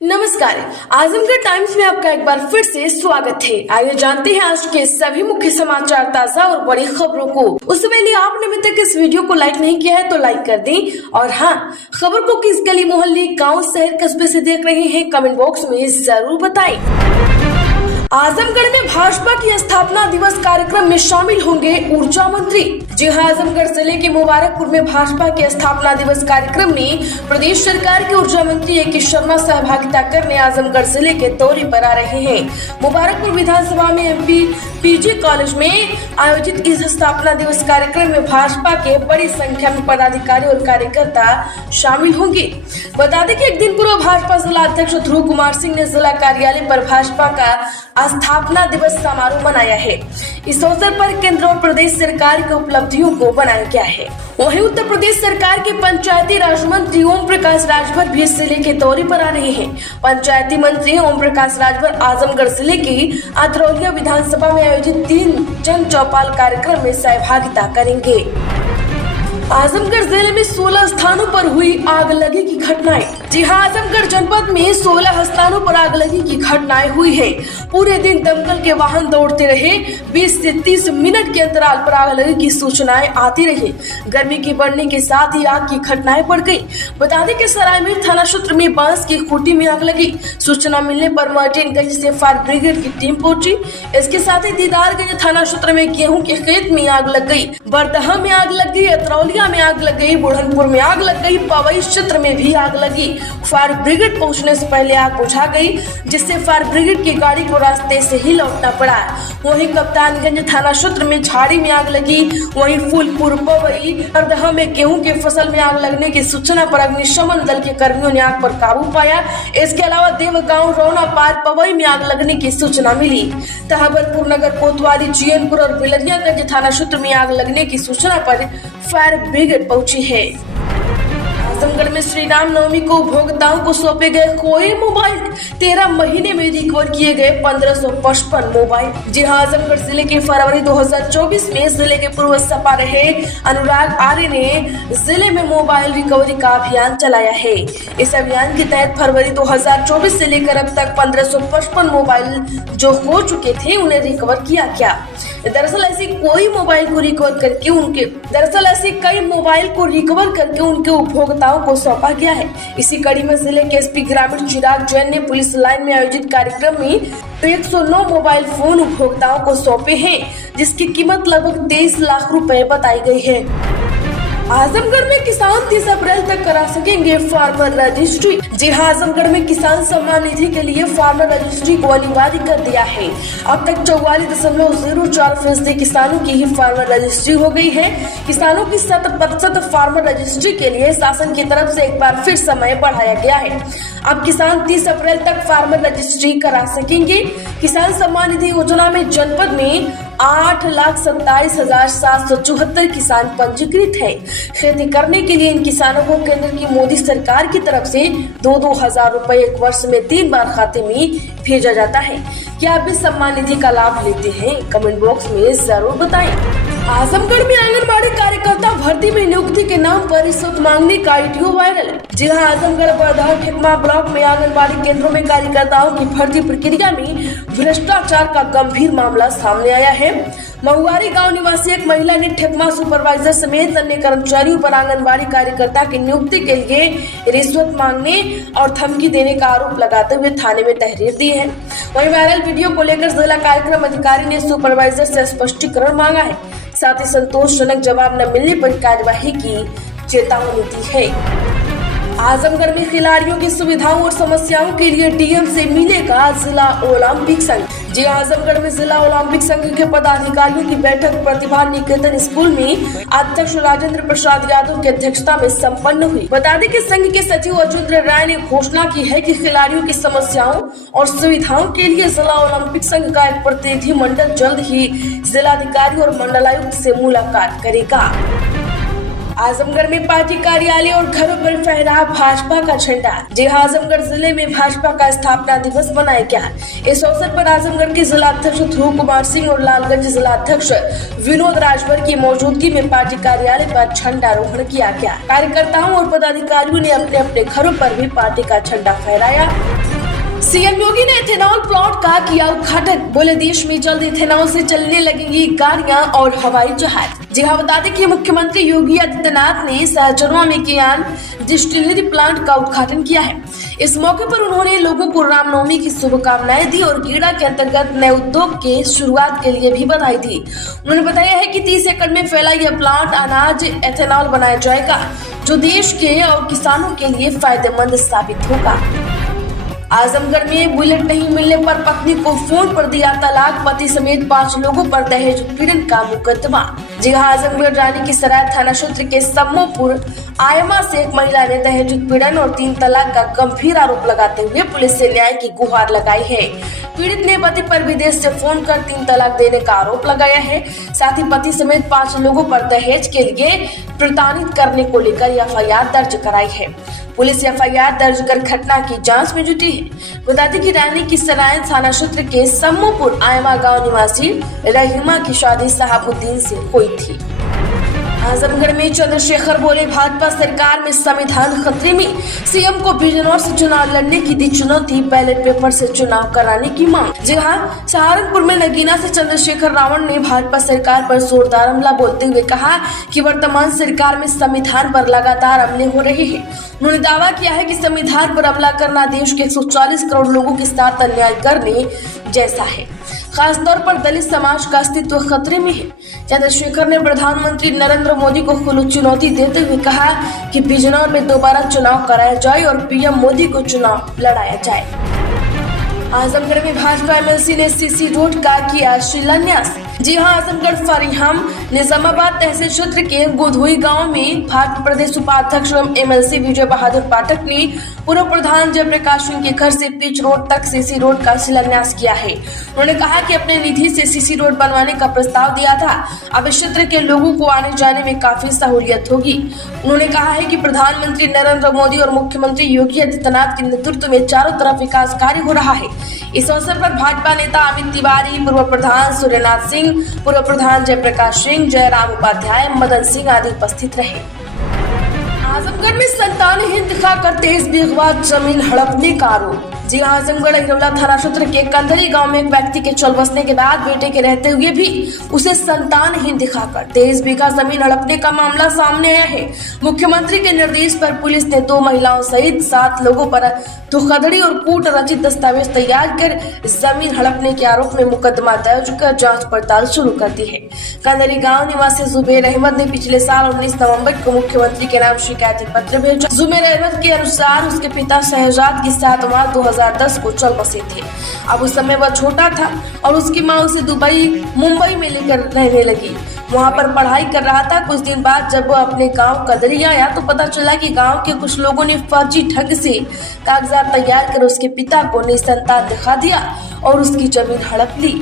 नमस्कार, आजमगढ़ टाइम्स में आपका एक बार फिर से स्वागत है। आइए जानते हैं आज के सभी मुख्य समाचार, ताजा और बड़ी खबरों को। उससे पहले आपने अभी तक इस वीडियो को लाइक नहीं किया है तो लाइक कर दें, और हाँ, खबर को किस गली मोहल्ले, गांव, शहर, कस्बे से देख रहे हैं कमेंट बॉक्स में जरूर बताएं। आजमगढ़ में भाजपा की स्थापना दिवस कार्यक्रम में शामिल होंगे ऊर्जा मंत्री। जी हां, आजमगढ़ जिले के मुबारकपुर में भाजपा के स्थापना दिवस कार्यक्रम में प्रदेश सरकार के ऊर्जा मंत्री ए.के. शर्मा सहभागिता करने आजमगढ़ जिले के दौरे पर आ रहे हैं। मुबारकपुर विधानसभा में एमपी पीजी कॉलेज में आयोजित इस स्थापना दिवस कार्यक्रम में भाजपा के बड़ी संख्या में पदाधिकारी और कार्यकर्ता शामिल होंगे। बता दें कि एक दिन पूर्व भाजपा जिला अध्यक्ष ध्रुव कुमार सिंह ने जिला कार्यालय पर भाजपा का स्थापना दिवस समारोह मनाया है। इस अवसर पर केंद्र और प्रदेश सरकार की उपलब्धियों को बनाया गया है। वहीं उत्तर प्रदेश सरकार के पंचायती राज मंत्री ओम प्रकाश राजभर भी जिले के दौरे पर आ रहे हैं। पंचायती मंत्री ओम प्रकाश राजभर आजमगढ़ जिले की अतरौलिया विधानसभा में आयोजित 3 जन चौपाल कार्यक्रम में सहभागिता करेंगे। आजमगढ़ जिले में 16 स्थानों पर हुई आगलगी की घटनाएं। जी हां, आजमगढ़ जनपद में 16 स्थानों पर आगलगी की घटनाएं हुई है। पूरे दिन दमकल के वाहन दौड़ते रहे। 20 से 30 मिनट के अंतराल पर आगलगी की सूचनाएं आती रही। गर्मी के बढ़ने के साथ ही आग की घटनाएं बढ़ गई। बता दें कि सरायमीर थाना क्षेत्र में बांस की खूंटी में आग लगी। सूचना मिलने पर मार्टिनगंज से फायर ब्रिगेड की टीम पहुंची। इसके साथ ही दीदारगंज थाना क्षेत्र में गेहूं के खेत में आग लग गई, बरदहा में आग लग गई, अतरौलिया में आग लग गई, बुढ़नपुर में आग लग गई, पवई क्षेत्र में भी आग लगी। फायर ब्रिगेड पहुंचने से पहले आग बुझा गई, जिससे फायर ब्रिगेड की गाड़ी को रास्ते से ही लौटना पड़ा। वहीं कप्तानगंज थाना क्षेत्र में झाड़ी में आग लगी। वहीं फूलपुर, पवई, बरदहा में गेहूं की फसल में आग लगने की सूचना पर अग्निशमन दल के कर्मियों ने आग पर काबू पाया। इसके अलावा देवगांव, रौना पार, पवई में आग लगने की सूचना मिली। तहबलपुर नगर कोतवाली, जीयनपुर और बिलरियागंज थाना क्षेत्र में आग लगने की सूचना पर फायर ब्रिगेड पहुंची है। आजमगढ़ में श्री राम नवमी को उपभोक्ताओं को सौंपे गए खोए मोबाइल। 13 महीने में रिकवर किए गए 1555 मोबाइल। जी हां, आजमगढ़ जिले के फरवरी 2024 में जिले के पूर्व सपा रहे अनुराग आर्य ने जिले में मोबाइल रिकवरी का अभियान चलाया है। इस अभियान के तहत फरवरी 2024 से लेकर अब तक 1555 मोबाइल जो हो चुके थे उन्हें रिकवर किया गया। दरअसल ऐसी कई मोबाइल को रिकवर करके उनके उपभोक्ताओं को सौंपा गया है। इसी कड़ी में जिले के एसपी ग्रामीण चिराग जैन ने पुलिस लाइन में आयोजित कार्यक्रम में 109 मोबाइल फोन उपभोक्ताओं को सौंपे हैं, जिसकी कीमत लगभग 23 लाख रुपए बताई गई है। आजमगढ़ में किसान 30 अप्रैल तक करा सकेंगे फार्मर रजिस्ट्री। जी हां, आजमगढ़ में किसान सम्मान निधि के लिए फार्मर रजिस्ट्री को अनिवार्य कर दिया है। अब तक 44.04% किसानों की ही फार्मर रजिस्ट्री हो गई है। किसानों की 100% फार्मर रजिस्ट्री के लिए शासन की तरफ से एक बार फिर समय बढ़ाया गया है। अब किसान 30 अप्रैल तक फार्मर रजिस्ट्री करा सकेंगे। किसान सम्मान निधि योजना में जनपद में 8,27,774 किसान पंजीकृत है। खेती करने के लिए इन किसानों को केंद्र की मोदी सरकार की तरफ से 2-2 हजार रुपए एक वर्ष में 3 बार खाते में भेजा जाता है। क्या आप इस सम्मान निधि का लाभ लेते हैं? कमेंट बॉक्स में जरूर बताएं। आजमगढ़ में आंगनबाड़ी कार्यकर्ता भर्ती में नियुक्ति के नाम पर रिश्वत मांगने का वीडियो वायरल। जी हां, आजमगढ़ बरदहा ठेकमा ब्लॉक में आंगनबाड़ी केंद्रों में कार्यकर्ताओं की भर्ती प्रक्रिया में भ्रष्टाचार का गंभीर मामला सामने आया है। महुआरी गांव निवासी एक महिला ने ठेकमा सुपरवाइजर समेत अन्य कर्मचारियों पर आंगनबाड़ी कार्यकर्ता की नियुक्ति के लिए रिश्वत मांगने और धमकी देने का आरोप लगाते हुए थाने में तहरीर दी है। वहीं वायरल वीडियो को लेकर जिला कार्यक्रम अधिकारी ने सुपरवाइजर से स्पष्टीकरण मांगा है। साथ ही संतोषजनक जवाब न मिलने पर कार्यवाही की चेतावनी दी है। आजमगढ़ में खिलाड़ियों की सुविधाओं और समस्याओं के लिए डीएम से मिलेगा जिला ओलंपिक संघ। जी आजमगढ़ में जिला ओलंपिक संघ के पदाधिकारियों की बैठक प्रतिभा निकेतन स्कूल में अध्यक्ष राजेंद्र प्रसाद यादव की अध्यक्षता में संपन्न हुई। बता दें कि संघ के सचिव अजुद्र राय ने घोषणा की है कि खिलाड़ियों की समस्याओं और सुविधाओं के लिए जिला ओलंपिक संघ का एक प्रतिनिधि मंडल जल्द ही जिलाधिकारी और मंडलायुक्त से मुलाकात करेगा। आजमगढ़ में पार्टी कार्यालय और घरों पर फहरा भाजपा का झंडा। जी हाँ, आजमगढ़ जिले में भाजपा का स्थापना दिवस मनाया गया। इस अवसर पर आजमगढ़ के जिला अध्यक्ष ध्रुव कुमार सिंह और लालगंज जिला अध्यक्ष विनोद राजभर की मौजूदगी में पार्टी कार्यालय पर झंडारोहण किया गया। कार्यकर्ताओं और पदाधिकारियों ने अपने अपने घरों पर भी पार्टी का झंडा फहराया। सीएम योगी ने इथेनॉल प्लांट का किया उद्घाटन। बोले, देश में जल्द इथेनॉल से चलने लगेंगी गाड़ियां और हवाई जहाज। जी हाँ, बता दें कि मुख्यमंत्री योगी आदित्यनाथ ने सहजनवा में कियान डिस्टिलरी प्लांट का उद्घाटन किया है। इस मौके पर उन्होंने लोगों को रामनवमी की शुभकामनाएं दी और गीड़ा के अंतर्गत नए उद्योग के शुरुआत के लिए भी बधाई दी। उन्होंने बताया है कि 30 एकड़ में फैला यह प्लांट अनाज एथेनॉल बनाया जाएगा, जो देश के और किसानों के लिए फायदेमंद साबित होगा। आजमगढ़ में बुलेट नहीं मिलने पर पत्नी को फोन पर दिया तलाक, पति समेत 5 लोगों पर दहेज उत्पीड़न का मुकदमा। जी हाँ, आजमगढ़ रानी की सराय थाना क्षेत्र के सम्मोपुर आयमा से एक महिला ने दहेज उत्पीड़न और 3 तलाक का गंभीर आरोप लगाते हुए पुलिस से न्याय की गुहार लगाई है। पीड़ित ने पति पर विदेश से फोन कर 3 तलाक देने का आरोप लगाया है। साथ ही पति समेत 5 लोगों पर दहेज के लिए प्रताड़ित करने को लेकर एफआईआर दर्ज कराई है। पुलिस एफआईआर दर्ज कर घटना की जांच में जुटी है। बता दें कि रानी की सराय थाना क्षेत्र के सम्मोपुर आयमा गांव निवासी रहीमा की शादी शहाबुद्दीन से हुई थी। आजमगढ़ में चंद्रशेखर बोले, भाजपा सरकार में संविधान खतरे में। सीएम को बिजनौर से चुनाव लड़ने की दी चुनौती, बैलेट पेपर से चुनाव कराने की मांग। जी हाँ, सहारनपुर में नगीना से चंद्रशेखर रावण ने भाजपा सरकार पर जोरदार हमला बोलते हुए कहा कि वर्तमान सरकार में संविधान पर लगातार हमले हो रहे हैं। उन्होंने दावा किया है कि संविधान पर हमला करना देश के 140 करोड़ लोगों के साथ अन्याय करने जैसा है। खासतौर पर दलित समाज का अस्तित्व खतरे में है। चंद्रशेखर ने प्रधानमंत्री नरेंद्र मोदी को खुली चुनौती देते हुए कहा कि बिजनौर में दोबारा चुनाव कराया जाए और पीएम मोदी को चुनाव लड़ाया जाए। आजमगढ़ में भाजपा एमएलसी ने सीसी रोड का किया शिलान्यास। जी हां, आजमगढ़ फरीहम निजामाबाद तहसील क्षेत्र के गोधोई गांव में भाजपा प्रदेश उपाध्यक्ष एवं एमएलसी विजय बहादुर पाठक ने पूर्व प्रधान जयप्रकाश सिंह के घर से पिच रोड तक सीसी रोड का शिलान्यास किया है। उन्होंने कहा कि अपने निधि से सीसी रोड बनवाने का प्रस्ताव दिया था। अब इस क्षेत्र के लोगों को आने जाने में काफी सहूलियत होगी। उन्होंने कहा है कि प्रधानमंत्री नरेंद्र मोदी और मुख्यमंत्री योगी आदित्यनाथ के नेतृत्व में चारों तरफ विकास कार्य हो रहा है। इस अवसर पर भाजपा नेता अमित तिवारी, पूर्व प्रधान सूर्यनाथ सिंह, पूर्व प्रधान जयप्रकाश सिंह, जयराम उपाध्याय, मदन सिंह आदि उपस्थित रहे। आजमगढ़ में संतानहीन दिखाकर 23 बीघा जमीन हड़पने का आरोप। जी हाँ, आजमगढ़ अहिरौला थाना क्षेत्र के कंदरी गांव में एक व्यक्ति के चल बसने के बाद बेटे के रहते हुए भी उसे संतानहीन दिखाकर 23 बीघा जमीन हड़पने का मामला सामने आया है। मुख्यमंत्री के निर्देश पर पुलिस ने 2 महिलाओं सहित 7 लोगों पर धोखाधड़ी और कूट रचित दस्तावेज तैयार कर जमीन हड़पने के आरोप में मुकदमा दर्ज कर जांच पड़ताल शुरू कर दी है। कंदरी गांव निवासी जुबेर अहमद ने पिछले साल 19 नवंबर को मुख्यमंत्री के नाम शिकायती पत्र भेजा। जुबेर अहमद के अनुसार उसके पिता शहजाद की 7 मार्च 2010 को चल बसे थे। अब उस समय वह छोटा था और उसकी माँ उसे मुंबई में लेकर रहने लगी। वहाँ पर पढ़ाई कर रहा था। कुछ दिन बाद जब वो अपने गांव कदरी आया तो पता चला कि गांव के कुछ लोगों ने फर्जी ढंग से कागजात तैयार कर उसके पिता को निसंतान दिखा दिया और उसकी जमीन हड़प ली।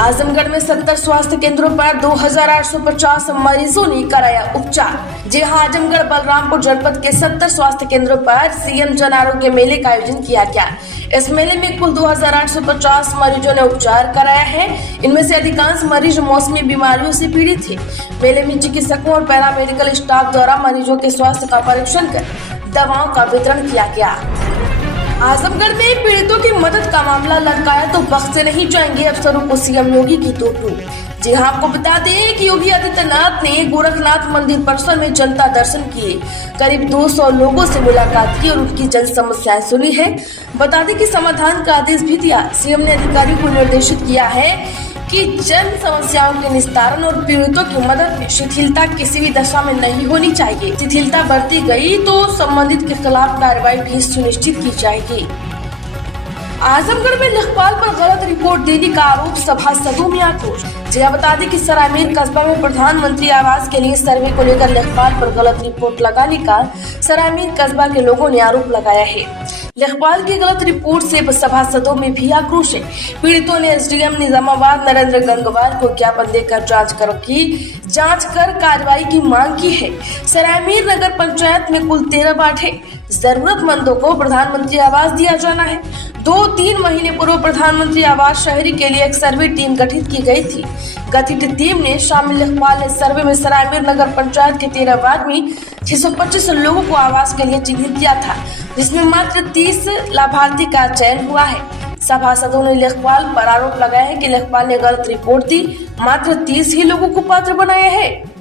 आजमगढ़ में 70 स्वास्थ्य केंद्रों पर 2850 मरीजों ने कराया उपचार। जी हां, आजमगढ़ बलरामपुर जनपद के 70 स्वास्थ्य केंद्रों पर सीएम जन आरोग्य मेले का आयोजन किया गया। इस मेले में कुल 2850 मरीजों ने उपचार कराया है। इनमें से अधिकांश मरीज मौसमी बीमारियों से पीड़ित थे। मेले में चिकित्सकों और पैरामेडिकल स्टाफ द्वारा मरीजों के स्वास्थ्य का परीक्षण कर दवाओं का वितरण किया गया। आजमगढ़ में पीड़ितों की मदद का मामला लटकाया तो बख्शे नहीं जाएंगे अफसरों को सीएम योगी की तोड़ू। जी हाँ, आपको बता दें कि योगी आदित्यनाथ ने गोरखनाथ मंदिर परिसर में जनता दर्शन किए, करीब 200 लोगों से मुलाकात की और उनकी जन समस्याएं सुनी है। बता दें कि समाधान का आदेश भी दिया। सीएम ने अधिकारियों को निर्देशित किया है कि जन समस्याओं के निस्तारण और पीड़ितों की मदद में शिथिलता किसी भी दशा में नहीं होनी चाहिए। शिथिलता बरती गई तो संबंधित के खिलाफ कार्रवाई भी सुनिश्चित की जाएगी। आजमगढ़ में लेखपाल पर गलत रिपोर्ट देने का आरोप, सभासदों में आक्रोश। जी हाँ, बता दें कि सरायमीर कस्बा में प्रधानमंत्री आवास के लिए सर्वे को लेकर लेखपाल पर गलत रिपोर्ट लगाने का सरायमीर कस्बा के लोगों ने आरोप लगाया है। लेखपाल की गलत रिपोर्ट से सभासदों में भी आक्रोश है। पीड़ितों ने एसडीएम निजामाबाद नरेंद्र गंगवार को ज्ञापन देकर जांच कर कार्रवाई की मांग की है। सरायमीर नगर पंचायत में कुल 13 वार्ड है। जरूरतमंदों को प्रधानमंत्री आवास दिया जाना है। 2-3 महीने पूर्व प्रधानमंत्री आवास शहरी के लिए एक सर्वे टीम गठित की गई थी। गठित टीम ने शामिल लेखपाल ने सर्वे में सरायमीर नगर पंचायत के 13 वार्ड में 625 लोगों को आवास के लिए चिन्हित किया था, जिसमें मात्र 30 लाभार्थी का चयन हुआ है। सभासदों ने लेखपाल पर आरोप लगाया है कि लेखपाल ने गलत रिपोर्ट दी, मात्र 30 ही लोगों को पात्र बनाया है।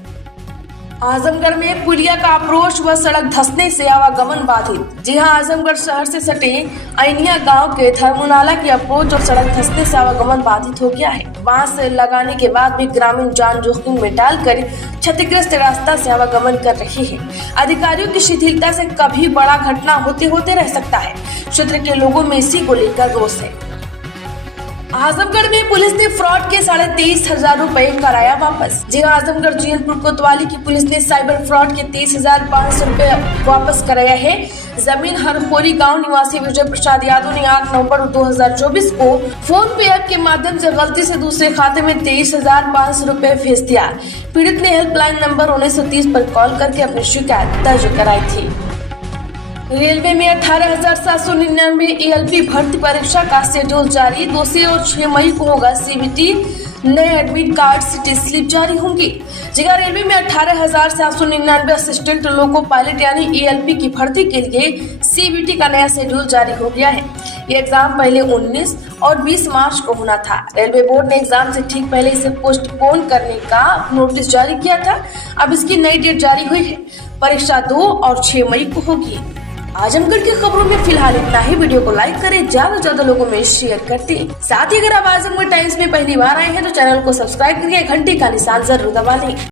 आजमगढ़ में पुलिया का अप्रोच व सड़क धंसने से आवागमन बाधित। जी हां, आजमगढ़ शहर से सटे ऐनिया गांव के धर्मनाला की अप्रोच और सड़क धंसने से आवागमन बाधित हो गया है। बांस लगाने के बाद भी ग्रामीण जान जोखिम में डालकर क्षतिग्रस्त रास्ता से आवागमन कर रही है। अधिकारियों की शिथिलता से कभी बड़ा घटना होते रह सकता है। क्षेत्र के लोगों में इसी को लेकर रोष है। आजमगढ़ में पुलिस ने फ्रॉड के 23,500 रुपए कराया वापस। जी हां, आजमगढ़ जीनपुर कोतवाली की पुलिस ने साइबर फ्रॉड के 23,500 रुपए वापस कराया है। जमीन हरखोरी गांव निवासी विजय प्रसाद यादव ने 8 नवंबर 2024 को फोन पे ऐप के माध्यम से गलती से दूसरे खाते में 23,500 रुपए भेज दिया। पीड़ित ने हेल्पलाइन नंबर 1930 पर कॉल करके अपनी शिकायत दर्ज कराई थी। रेलवे में 18,799 ELP भर्ती परीक्षा का शेड्यूल जारी। 2 से और 6 मई को होगा CBT। नए एडमिट कार्ड सिटी स्लिप जारी होंगी। जगह रेलवे में 18,799 असिस्टेंट लोको पायलट यानी ELP की भर्ती के लिए CBT का नया शेड्यूल जारी हो गया है। ये एग्जाम पहले 19 और 20 मार्च को होना था। रेलवे बोर्ड ने एग्जाम से ठीक पहले इसे पोस्टपोन करने का नोटिस जारी किया था। अब इसकी नई डेट जारी हुई है। परीक्षा 2 और 6 मई को होगी। आजमगढ़ की खबरों में फिलहाल इतना ही। वीडियो को लाइक करें, ज्यादा से ज्यादा लोगों में शेयर करते हैं। साथ ही अगर आप आजमगढ़ टाइम्स में पहली बार आए हैं तो चैनल को सब्सक्राइब करके घंटी का निशान जरूर दबा लें।